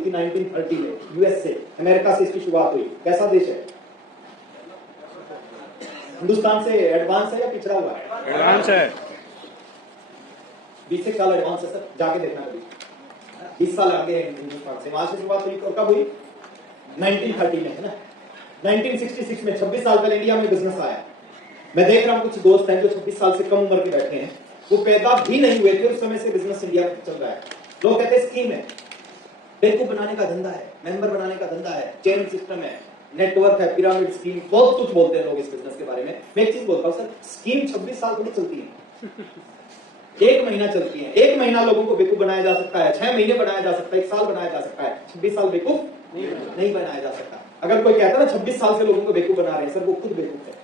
हुई थी 1930 में, यूएस से, अमेरिका से इसकी शुरुआत हुई। कैसा देश है? हिंदुस्तान से एडवांस है या पिछड़ा हुआ है? एडवांस है। 20 साल एडवांस है सर, जाके देखना कभी। 20 साल आगे है हिंदुस्तान से। वहां से शुरुआत हुई और कब हुई? 1930 में, है ना। 1966 में, 26 साल पहले इंडिया में बिजनेस आया। मैं देख रहा हूं कुछ दोस्त हैं जो 26 साल से कम उम्र के बैठे हैं, वो पैदा भी नहीं हुए थे उस समय से बिजनेस इंडिया में चल रहा है। लोग कहते हैं स्कीम है, बेवकूफ बनाने का धंधा है, मेंबर बनाने का धंधा है, चेन सिस्टम है, नेटवर्क है, पिरामिड स्कीम, बहुत कुछ बोलते हैं लोग इस बिजनेस के बारे में। मैं एक चीज बोलता हूं सर, स्कीम 26 साल थोड़ी चलती है, 1 महीना चलती है। 1 महीना लोगों को बेवकूफ बनाया जा सकता है, 6 महीने बनाया जा सकता है, 1 साल बनाया जा सकता है। 26 साल बेवकूफ नहीं बनाया जा सकता। अगर कोई कहता है ना 26 साल से लोगों को बेवकूफ बना रहे हैं, सर वो खुद बेवकूफ है।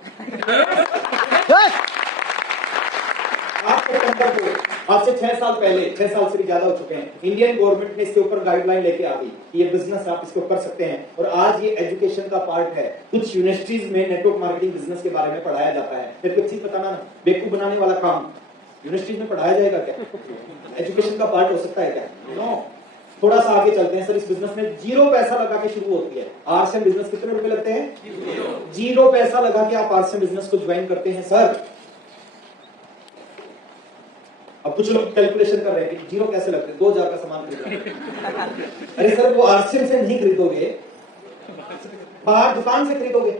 आज से 6 साल पहले, 6 साल से भी ज्यादा हो चुके हैं, इंडियन गवर्नमेंट ने इसके ऊपर गाइडलाइन लेके आ गई कि ये बिजनेस आप इसको कर सकते हैं, और आज ये एजुकेशन का पार्ट है। कुछ यूनिवर्सिटीज में नेटवर्क मार्केटिंग बिजनेस के बारे में पढ़ाया जाता है। फिर कुछ चीज बताना ना, बेवकूफ बनाने वाला काम यूनिवर्सिटीज में पढ़ाया जाएगा क्या? एजुकेशन का पार्ट हो सकता है क्या? नो। थोड़ा सा आगे चलते हैं सर। इस बिजनेस में 0 पैसा लगा के शुरू होती है। आरसीएम बिजनेस कितने रुपए लगते हैं? 0 पैसा लगा के आप आरसीएम बिजनेस को ज्वाइन करते हैं सर। अब कुछ लोग कैलकुलेशन कर रहे हैं कि 0 कैसे लगते हैं, 2000 का सामान खरीदना। अरे सर वो आरसीएम से नहीं खरीदोगे, बाहर दुकान से खरीदोगे।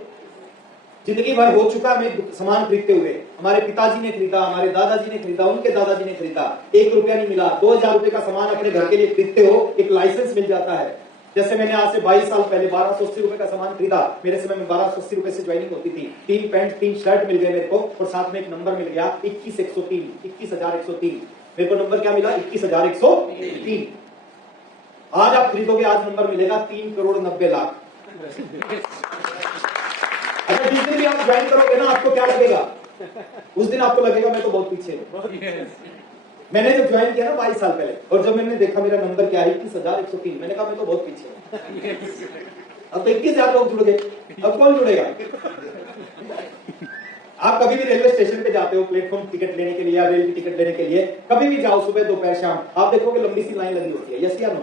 जिंदगी भर हो चुका हमें सामान खरीदते हुए। हमारे पिताजी ने खरीदा, हमारे दादाजी ने खरीदा, उनके दादाजी ने खरीदा, 1 रुपया नहीं मिला। 2000 रुपए का सामान अपने घर के लिए खरीदते हो, एक लाइसेंस मिल जाता है। जैसे मैंने आज से 22 साल पहले 1280 रुपए का सामान खरीदा। मेरे समय में 1280 रुपए से ज्वाइनिंग होती थी। 3 पैंट 3 शर्ट मिल गए मेरे को, और साथ में एक नंबर मिल गया 21103, 21103। मेरे को नंबर क्या मिला? 21103। आज आप खरीदोगे, आज नंबर मिलेगा 3 करोड़ 90 लाख। अगर जिस दिन भी आप ज्वाइन करोगे ना, आपको क्या लगेगा? उस दिन आपको लगेगा मैं तो बहुत पीछे हूं। मैंने जब ज्वाइन किया ना 22 साल पहले, और जब मैंने देखा मेरा नंबर क्या है 21103, मैंने कहा मैं तो बहुत पीछे हूं। अब तो 21,000 लोग जुड़ गए, अब कौन जुड़ेगा? आप कभी भी रेलवे स्टेशन पे जाते हो प्लेटफॉर्म टिकट लेने के लिए या रेल की टिकट लेने के लिए, कभी भी जाओ, सुबह दोपहर शाम, आप देखोगे लंबी सी लाइन लगी होती है। यस या नो?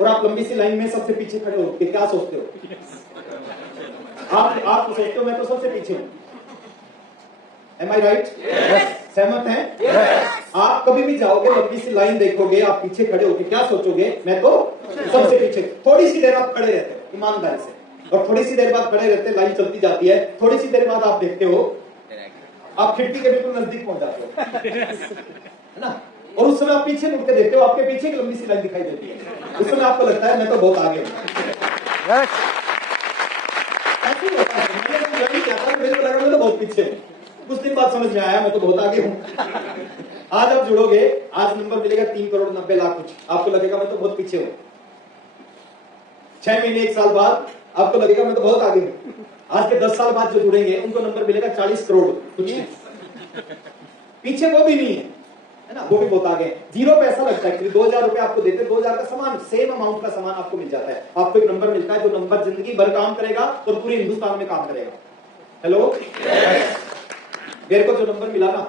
और आप लंबी सी लाइन में सबसे पीछे खड़े हो के क्या सोचते हो? आप सोचते हो मैं तो सबसे पीछे हूं। Am I right? सहमत हैं? आप कभी भी जाओगे, लंबी सी लाइन देखोगे, आप पीछे खड़े होके क्या सोचोगे? मैं तो सबसे पीछे। थोड़ी सी देर आप खड़े रहते हो ईमानदारी से, और थोड़ी सी देर बाद खड़े रहते, लाइन चलती जाती है। थोड़ी सी देर बाद आप देखते हो, आप खिड़की के बिल्कुल नजदीक पहुंच जाते हो, है ना? और उस समय आप पीछे मुड़ के देखते हो, आपके पीछे एक लंबी सी लाइन दिखाई देती है। उस समय आपको लगता है मैं तो बहुत आगे हूं। मेरे को लगा मैं तो बहुत पीछे हूं। कुछ दिन बाद समझ में आया मैं तो बहुत आगे हूं। आज आप जुड़ोगे, आज नंबर मिलेगा 3 करोड़ 90 लाख कुछ, आपको लगेगा मैं तो बहुत पीछे हूं। 6 महीने 1 साल बाद आपको लगेगा मैं तो बहुत आगे हूं। आज के 10 साल बाद जो जुड़ेंगे उनको नंबर मिलेगा 40 करोड़ कुछ। पीछे वो भी नहीं है ना, वो भी बहुत आगे। 0 पैसा लगता है। 2000 रुपए आपको देते, 2000 का सामान, सेम अमाउंट का सामान आपको मिल जाता है। आपको एक नंबर मिलता है, जो नंबर जिंदगी भर काम करेगा और पूरे हिंदुस्तान में काम करेगा। हेलो, मेरे को जो नंबर मिला ना,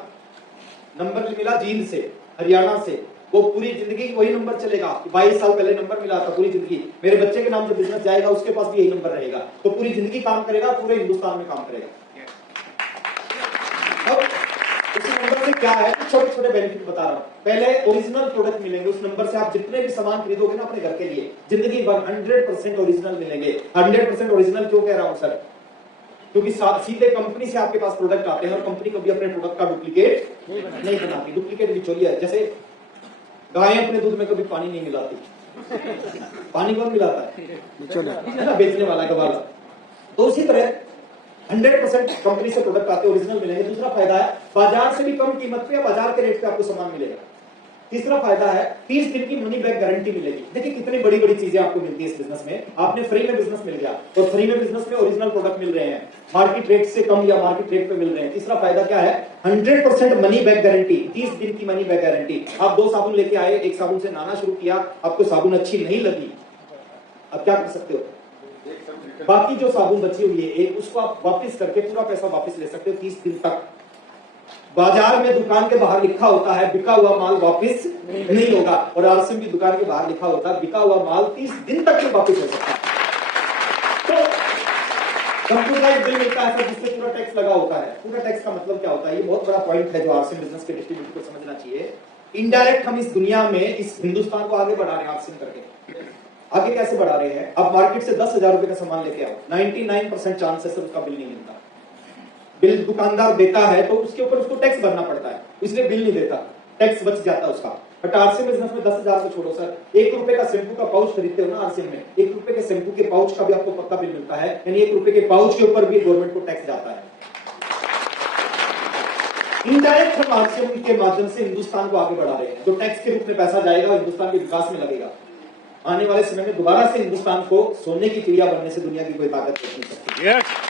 नंबर मिला जींद से, हरियाणा से, वो पूरी जिंदगी वही नंबर चलेगा। 22 साल पहले नंबर मिला था, पूरी जिंदगी। मेरे बच्चे के नाम जो बिजनेस जाएगा उसके पास भी यही नंबर रहेगा, तो पूरी जिंदगी काम करेगा, पूरे हिंदुस्तान में काम करेगा। अब इस नंबर से क्या है, छोटे छोटे बेनिफिट बता रहा हूं। पहले ओरिजिनल प्रोडक्ट मिलेंगे उस नंबर से। आप जितने भी सामान खरीदोगे ना अपने घर के लिए, जिंदगी भर 100% ओरिजिनल मिलेंगे। 100% ओरिजिनल क्यों कह रहा हूं सर? क्योंकि सीधे कंपनी से आपके पास प्रोडक्ट आते हैं, और कंपनी कभी अपने प्रोडक्ट का डुप्लीकेट नहीं बनाती। डुप्लीकेट बिचौलिया है। जैसे गायें अपने दूध में कभी पानी नहीं मिलाती। पानी कौन मिलाता है ना? बेचने वाला, गवाला। तो उसी तरह 100% कंपनी से प्रोडक्ट आते हैं, ओरिजिनल मिलेंगे। दूसरा फायदा है, बाजार से भी कम कीमत पे या बाजार के रेट पे आपको सामान मिलेगा। तीसरा फायदा है, 30 दिन की मनी बैक गारंटी मिलेगी। देखिए कितनी बड़ी बड़ी चीजें आपको मिलती है इस बिजनेस में। आपने फ्री में बिजनेस मिल गया, और फ्री में बिजनेस में ओरिजिनल प्रोडक्ट मिल रहे हैं, मार्केट रेट से कम या मार्केट रेट पे मिल रहे हैं। तीसरा फायदा क्या है? 100% मनी बैक गारंटी, 30 दिन की मनी बैक गारंटी। आप 2 साबुन लेके आए, एक साबुन से नहाना शुरू किया, आपको साबुन अच्छी नहीं लगी, अब क्या कर सकते हो? बाकी जो साबुन बची हुई है एक, उसको आप वापस करके पूरा पैसा वापस ले सकते हो 30 दिन तक। बाजार में दुकान के बाहर लिखा होता है बिका हुआ माल वापस नहीं होगा, और आरसीएम की दुकान के बाहर लिखा होता है बिका हुआ माल 30 दिन तक ही वापस हो सकता है। तो कंप्यूटराइज्ड बिल मिलता है सर, जिससे पूरा टैक्स लगा होता है। पूरा टैक्स का मतलब क्या होता है, ये बहुत बड़ा पॉइंट है जो आरसीएम बिजनेस के डिस्ट्रीब्यूटर को समझना चाहिए। इनडायरेक्ट हम इस दुनिया में इस हिंदुस्तान को आगे बढ़ा रहे हैं आरसीएम करके। आगे कैसे बढ़ा रहे हैं, आप मार्केट से 10,000 रुपए का सामान लेके आओ, 99% चांस है सर उसका बिल नहीं मिलता। बिल दुकानदार देता है तो उसके ऊपर उसको टैक्स भरना पड़ता है, इसलिए बिल नहीं देता, टैक्स बच जाता है उसका। बट आरसीएम बिजनेस में 10,000 को छोड़ो सर, 1 रुपए का शैम्पू का पाउच खरीदते हो ना आरसीएम में, 1 रुपए के शैम्पू के पाउच का भी आपको पक्का बिल मिलता है, यानी 1 रुपए के पाउच के ऊपर भी गवर्नमेंट को टैक्स जाता है। इनडायरेक्ट हम आरसीएम के माध्यम से हिंदुस्तान को आगे बढ़ा रहे हैं। जो टैक्स के रूप में पैसा जाएगा हिंदुस्तान के विकास में लगेगा। आने वाले समय में दोबारा से हिंदुस्तान को सोने की चिड़िया बनने से दुनिया की कोई ताकत नहीं सकती।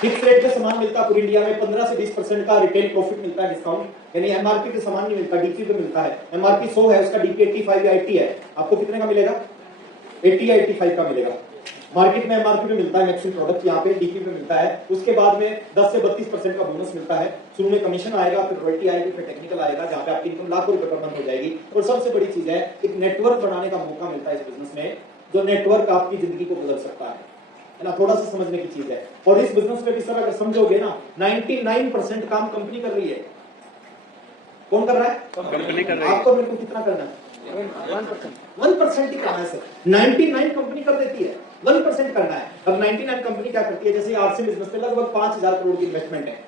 फिक्स रेट पे सामान मिलता है पूरी इंडिया में, 15 से 20% का रिटेल प्रॉफिट मिलता है, डिस्काउंट, यानी एमआरपी पे सामान नहीं मिलता, डीपी पे मिलता है। एमआरपी 100 है, उसका डीपी 85 या 80 है, आपको कितने का मिलेगा, 80 या 85 का मिलेगा। मार्केट में एमआरपी पे मिलता है मैक्सिमम प्रोडक्ट, यहाँ पे डीपी पे मिलता है। उसके बाद में 10 से 32% का बोनस मिलता है। शुरू में कमीशन आएगा, फिर रॉयल्टी आएगी, फिर टेक्निकल आएगा, जहाँ पे आपकी इनकम लाखों रुपए पर मंथ हो जाएगी। और सबसे बड़ी चीज है, एक नेटवर्क बनाने का मौका मिलता है इस बिजनेस में, जो नेटवर्क आपकी जिंदगी को बदल सकता है ना, थोड़ा सा समझने की चीज है। और इस बिजनेस में भी सर अगर समझोगे ना, 99% काम कंपनी कर रही है। कौन कर रहा है, कंपनी कर रही है। आपको मेरे को कितना करना है, 1% ही करना है सर। 99 कंपनी कर देती है, 1% करना है। अब 99 कंपनी क्या करती है, जैसे आरसीएम बिजनेस में लगभग 5,000 करोड़ की इन्वेस्टमेंट है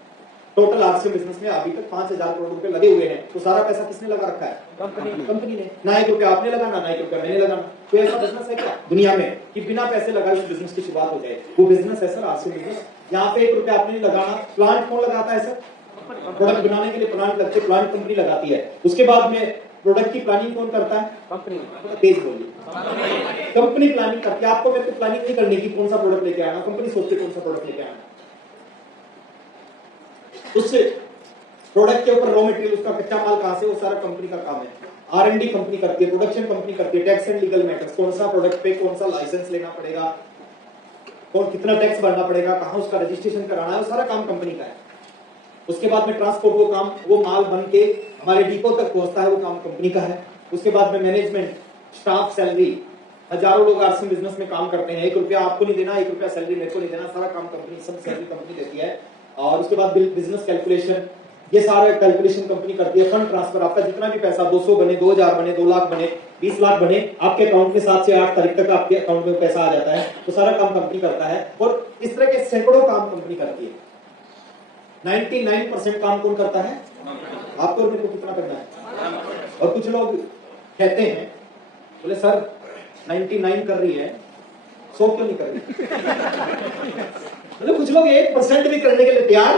टोटल। आरसीएम बिजनेस में अभी तक 5,000 करोड़ रुपए लगे हुए हैं, तो सारा पैसा किसने लगा रखा है, कंपनी ने। ना 1 रुपया आपने लगाना, ना 1 रुपया मैंने लगाना। कोई ऐसा बिजनेस है क्या दुनिया में कि बिना पैसे लगाए उस बिजनेस की शुरुआत हो जाए, वो बिजनेस है सर आरसीएम बिजनेस। यहाँ पे 1 रुपया आपने नहीं लगाना। प्लांट कौन लगाता है सर, प्रोडक्ट बनाने के लिए प्लांट लगते, प्लांट कंपनी लगाती है। उसके बाद में प्रोडक्ट की प्लानिंग कौन करता है, कंपनी। तेज बोलिए, कंपनी प्लानिंग करती है। आपको मेरे को प्लानिंग नहीं करने की कौन सा प्रोडक्ट लेके आना, कंपनी सोचती है कौन सा प्रोडक्ट लेके आना। उससे प्रोडक्ट के ऊपर रॉ मटेरियल, उसका कच्चा माल कहां से, वो सारा कंपनी का काम है। R&D कंपनी करती है, प्रोडक्शन कंपनी करती है, टैक्स एंड लीगल मैटर्स, कौन सा प्रोडक्ट पे कौन सा लाइसेंस लेना पड़ेगा, कौन कितना टैक्स भरना पड़ेगा, कहां उसका रजिस्ट्रेशन कराना है, वो सारा काम कंपनी का है। उसके बाद में ट्रांसपोर्ट, वो काम, वो माल बन के हमारे डिपो तक पहुंचता है, वो काम कंपनी का है। उसके बाद में मैनेजमेंट, स्टाफ, सैलरी, हजारों लोग आरसीएम बिजनेस में काम करते हैं। 1 रुपया आपको नहीं देना, 1 रुपया सैलरी मेरे को नहीं देना, सारा काम कंपनी, सब सैलरी कंपनी देती है। और उसके बाद बिजनेस कैलकुलेशन, ये सारा कैलकुलेशन कंपनी करती है। फंड ट्रांसफर, आपका जितना भी पैसा 200 बने, 2000 बने, 2 लाख बने, 20 लाख बने, आपके अकाउंट में 7 से 8 तारीख तक आपके अकाउंट में पैसा आ जाता है, तो सारा काम कंपनी करता है। और इस तरह के सैकड़ों काम कंपनी करती है। 99% काम कौन करता है, आपको और मेरे को कितना करना है। और कुछ लोग कहते हैं, बोले सर 99 कर रही है, 100 क्यों नहीं कर रही। मतलब कुछ लोग 1% भी करने के लिए तैयार।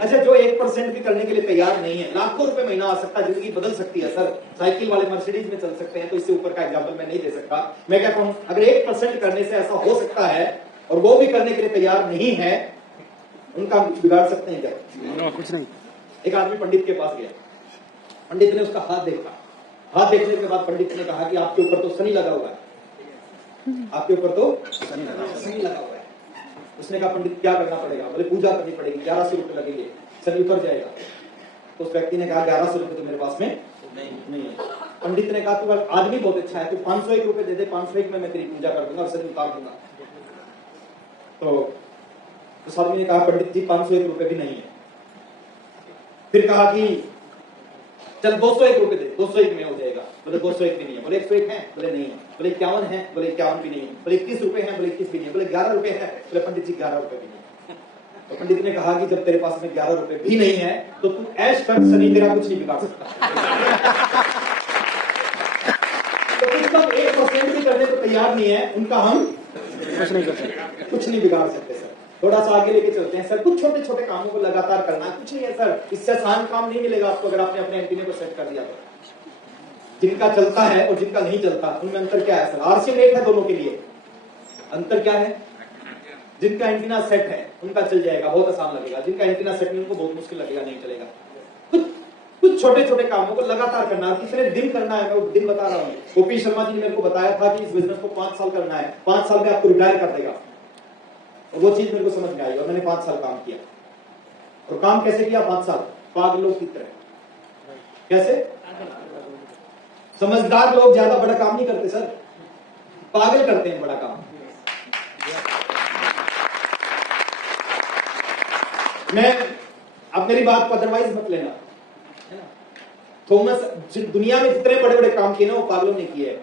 अच्छा, जो 1% भी करने के लिए तैयार नहीं है, लाखों रुपए महीना आ सकता है, जिंदगी बदल सकती है सर। साइकिल वाले मर्सिडीज में चल सकते हैं, तो इससे ऊपर का एग्जांपल मैं नहीं दे सकता। मैं कहता हूं अगर 1% करने से ऐसा हो सकता है और वो भी करने के लिए तैयार नहीं है, उनका कुछ बिगाड़ सकते हैं क्या, कुछ नहीं। एक आदमी पंडित के पास गया, पंडित ने उसका हाथ देखा। हाथ देखने के बाद पंडित ने कहा कि आपके ऊपर तो शनि लगा हुआ है, आपके ऊपर तो शनि लगा हुआ है। उसने कहा पंडित क्या करना पड़ेगा, बोले पूजा करनी पड़ेगी, 1100 रुपए लगेंगे, शनि उतर जाएगा। तो उस व्यक्ति ने कहा 1100 रुपए तो मेरे पास में नहीं है। पंडित ने कहा तू आदमी बहुत अच्छा है, तू 501 रुपए दे दे, 501 में मैं तेरी पूजा कर दूंगा और शनि उतार दूंगा। तो उस आदमी ने कहा पंडित जी 501 रुपए भी नहीं है। फिर कहा कि चल 201 रुपए दे, 201 में हो जाएगा। बोले 201 भी नहीं है। बोले 101 है, बोले नहीं है। बोले 51 है, बोले 51 भी नहीं है। बोले 21 रुपए है, बोले 21 भी नहीं है। बोले 11 रुपए है, बोले पंडित जी 11 रुपए भी नहीं है। तो पंडित ने कहा कि जब तेरे पास में 11 रुपए भी नहीं है तो तू ऐश कर, शनि तेरा कुछ नहीं बिगाड़ सकता। तो कुछ लोग 1% भी करने को तैयार नहीं है, उनका हम कुछ नहीं कर सकते, कुछ नहीं बिगाड़ सकते सर। थोड़ा सा आगे लेके चलते हैं सर। कुछ छोटे छोटे कामों को लगातार करना, कुछ नहीं है सर, इससे आसान काम नहीं मिलेगा आपको अगर आपने अपने एंटीने को सेट कर दिया तो। जिनका चलता है और जिनका नहीं चलता, उनमें अंतर क्या है सर? आरसीएम एक है दोनों के लिए, अंतर क्या है? जिनका एंटीना सेट है उनका चल जाएगा, बहुत आसान लगेगा। जिनका एंटीना सेट नहीं, उनको बहुत मुश्किल लगेगा, नहीं चलेगा। कुछ छोटे छोटे कामों को लगातार करना, कितने दिन करना है मैं वो दिन बता रहा हूँ। ओपी शर्मा जी ने मेरे को बताया था कि इस बिजनेस को 5 साल करना है, 5 साल में आपको रिटायर कर देगा। और वो चीज मेरे को समझ में आई और मैंने 5 साल काम किया। और काम कैसे किया 5 साल? पागलों की तरह। कैसे? समझदार लोग ज्यादा बड़ा काम नहीं करते सर, पागल करते हैं बड़ा काम। मैं अब मेरी बात को अदरवाइज मत लेना, है ना। थॉमस, दुनिया में जितने बड़े बड़े काम किए ना वो पागलों ने किए हैं।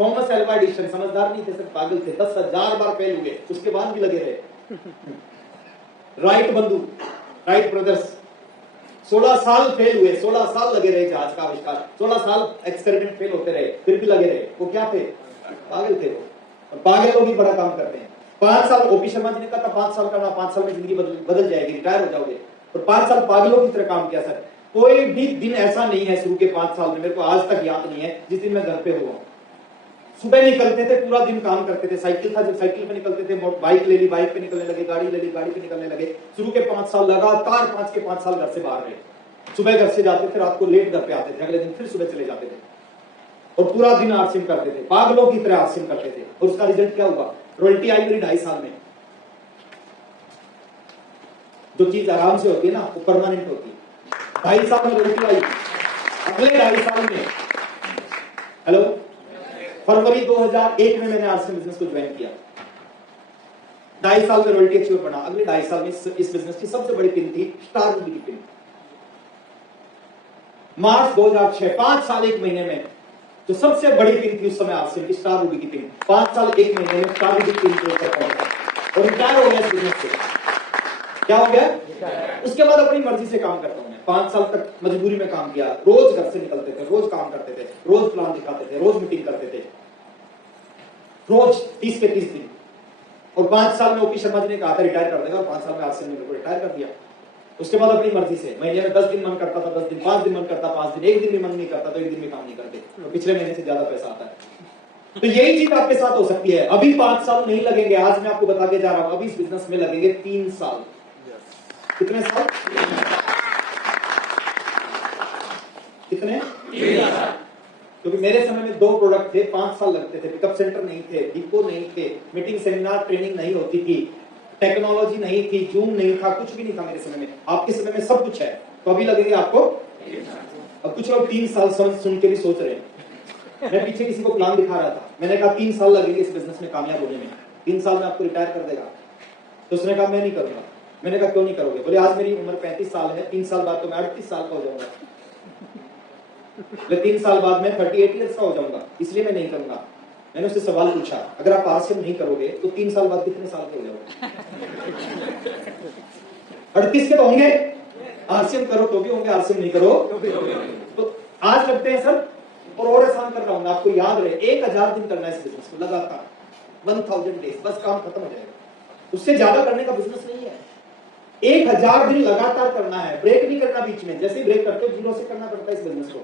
थॉमस अल्वा एडिसन समझदार नहीं थे सर, पागल थे। 10,000 बार फेल हुए, उसके बाद भी लगे रहे। राइट बंधु, राइट ब्रदर्स 16 साल फेल हुए, 16 साल लगे रहे जहाज का आविष्कार, 16 साल एक्सपेरिमेंट फेल होते रहे, फिर भी लगे रहे। वो क्या थे? पागल थे वो। और पागल लोग ही बड़ा काम करते हैं। 5 साल ओपी शर्मा जी ने कहा था 5 साल करना, 5 साल में जिंदगी बदल जाएगी, रिटायर हो जाओगे। और 5 साल पागलों की तरह काम किया सर। कोई भी दिन ऐसा नहीं है शुरू के 5 साल में, मेरे को आज तक याद नहीं है जिस दिन मैं घर पे हुआ। सुबह निकलते थे, पूरा दिन काम करते थे। साइकिल था, जब साइकिल पे निकलते थे, बाइक ले ली, बाइक पे निकलने लगे, गाड़ी ले ली, गाड़ी पे निकलने लगे। शुरू के 5 साल लगातार 5 के 5 साल घर से बाहर रहे। सुबह घर से जाते थे, रात को लेट घर पे आते थे, अगले दिन फिर सुबह चले जाते थे और पूरा दिन आरसीएम करते थे, पागलों की तरह आरसीएम करते थे। और उसका रिजल्ट क्या हुआ? रॉयल्टी आई मेरी 2.5 साल में। जो चीज आराम से होती है ना वो परमानेंट होती है। 2.5 साल में रॉयल्टी आई। अगले 2.5 साल में, हेलो, फरवरी 2001 में मैंने आरसीएम बिजनेस को ज्वाइन किया। 2.5 साल में रॉयल्टी अचीव बना। अगले 2.5 साल में इस बिजनेस की सबसे बड़ी पिन थी स्टार रूबी की पिन। मार्च 2006, 5 साल 1 महीने में जो सबसे बड़ी पिन थी उस समय आरसीएम की, स्टार रूबी की पिन। 5 साल 1 महीने में स्टार रूबी की पिन के ऊपर पहुंचा और रिटायर हो गया इस बिजनेस से। क्या हो गया? उसके बाद अपनी मर्जी से काम करता हूं मैं। 5 साल तक मजबूरी में काम किया, रोज घर से निकलते थे, रोज काम करते थे, रोज प्लान दिखाते थे, रोज मीटिंग करते थे, रोज 30 के 30 दिन। और 5 साल में ओपी शर्मा जी ने कहा था रिटायर कर देगा, और 5 साल में आरसीएम ने रिटायर कर दिया। उसके बाद अपनी मर्जी से महीने में 10 दिन मन करता था 10 दिन, 5 दिन मन करता 5 दिन, 1 दिन भी मन नहीं करता तो 1 दिन भी काम नहीं करते, तो पिछले महीने से ज्यादा पैसा आता है। तो यही चीज आपके साथ हो सकती है। अभी 5 साल नहीं लगेंगे, आज मैं आपको बता के जा रहा हूं, अभी इस बिजनेस में लगेंगे 3 साल। कितने साल? कितने? 3 साल। क्योंकि मेरे समय में 2 प्रोडक्ट थे, 5 साल लगते थे। पिकअप सेंटर नहीं थे, डिपो नहीं थे, मीटिंग सेमिनार ट्रेनिंग नहीं होती थी, टेक्नोलॉजी नहीं थी, जूम नहीं था, कुछ भी नहीं था मेरे समय में। आपके समय में सब कुछ है, तो अभी लगेंगे आपको। अब कुछ लोग 3 साल सुन के भी सोच रहे हैं। मैं पीछे किसी को प्लान दिखा रहा था, मैंने कहा 3 साल लगेंगे इस बिजनेस में कामयाब होने में, 3 साल में आपको रिटायर कर देगा। तो उसने कहा मैं नहीं करूंगा। मैंने कहा क्यों नहीं करोगे? बोले आज मेरी उम्र 35 साल है, 3 साल बाद तो मैं 38 साल का हो जाऊंगा, 3 साल बाद मैं 38 ईयर्स का हो जाऊंगा, इसलिए मैं नहीं करूंगा। मैंने उससे सवाल पूछा, अगर आप आरसीएम नहीं करोगे तो 3 साल बाद कितने साल के हो जाओगे? 38 के तो होंगे। आरसीएम करो तो भी होंगे, आरसीएम नहीं करो तो आज लगते हैं सर। और आसान कर रहा हूं, आपको याद रहे 1000 दिन करना है इस बिजनेस को लगातार, 1000 डेज, बस काम खत्म हो जाएगा। उससे ज्यादा करने का बिजनेस नहीं है। 1000 दिन लगातार करना है, ब्रेक नहीं करना बीच में। जैसे ही ब्रेक करते हो 0 से करना पड़ता है इस बिजनेस को।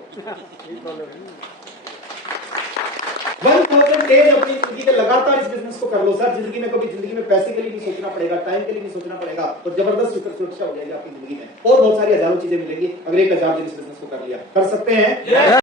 1000 डेज अपनी जिंदगी के लगातार इस बिजनेस को कर लो सर। जिंदगी में कभी जिंदगी में पैसे के लिए नहीं सोचना पड़ेगा, टाइम के लिए नहीं सोचना पड़ेगा, और जबरदस्त सुरक्षा हो जाएगी आपकी जिंदगी में। और बहुत सारी हजारों चीजें मिलेंगी अगर 1000 दिन इस बिजनेस को कर लिया। कर सकते हैं।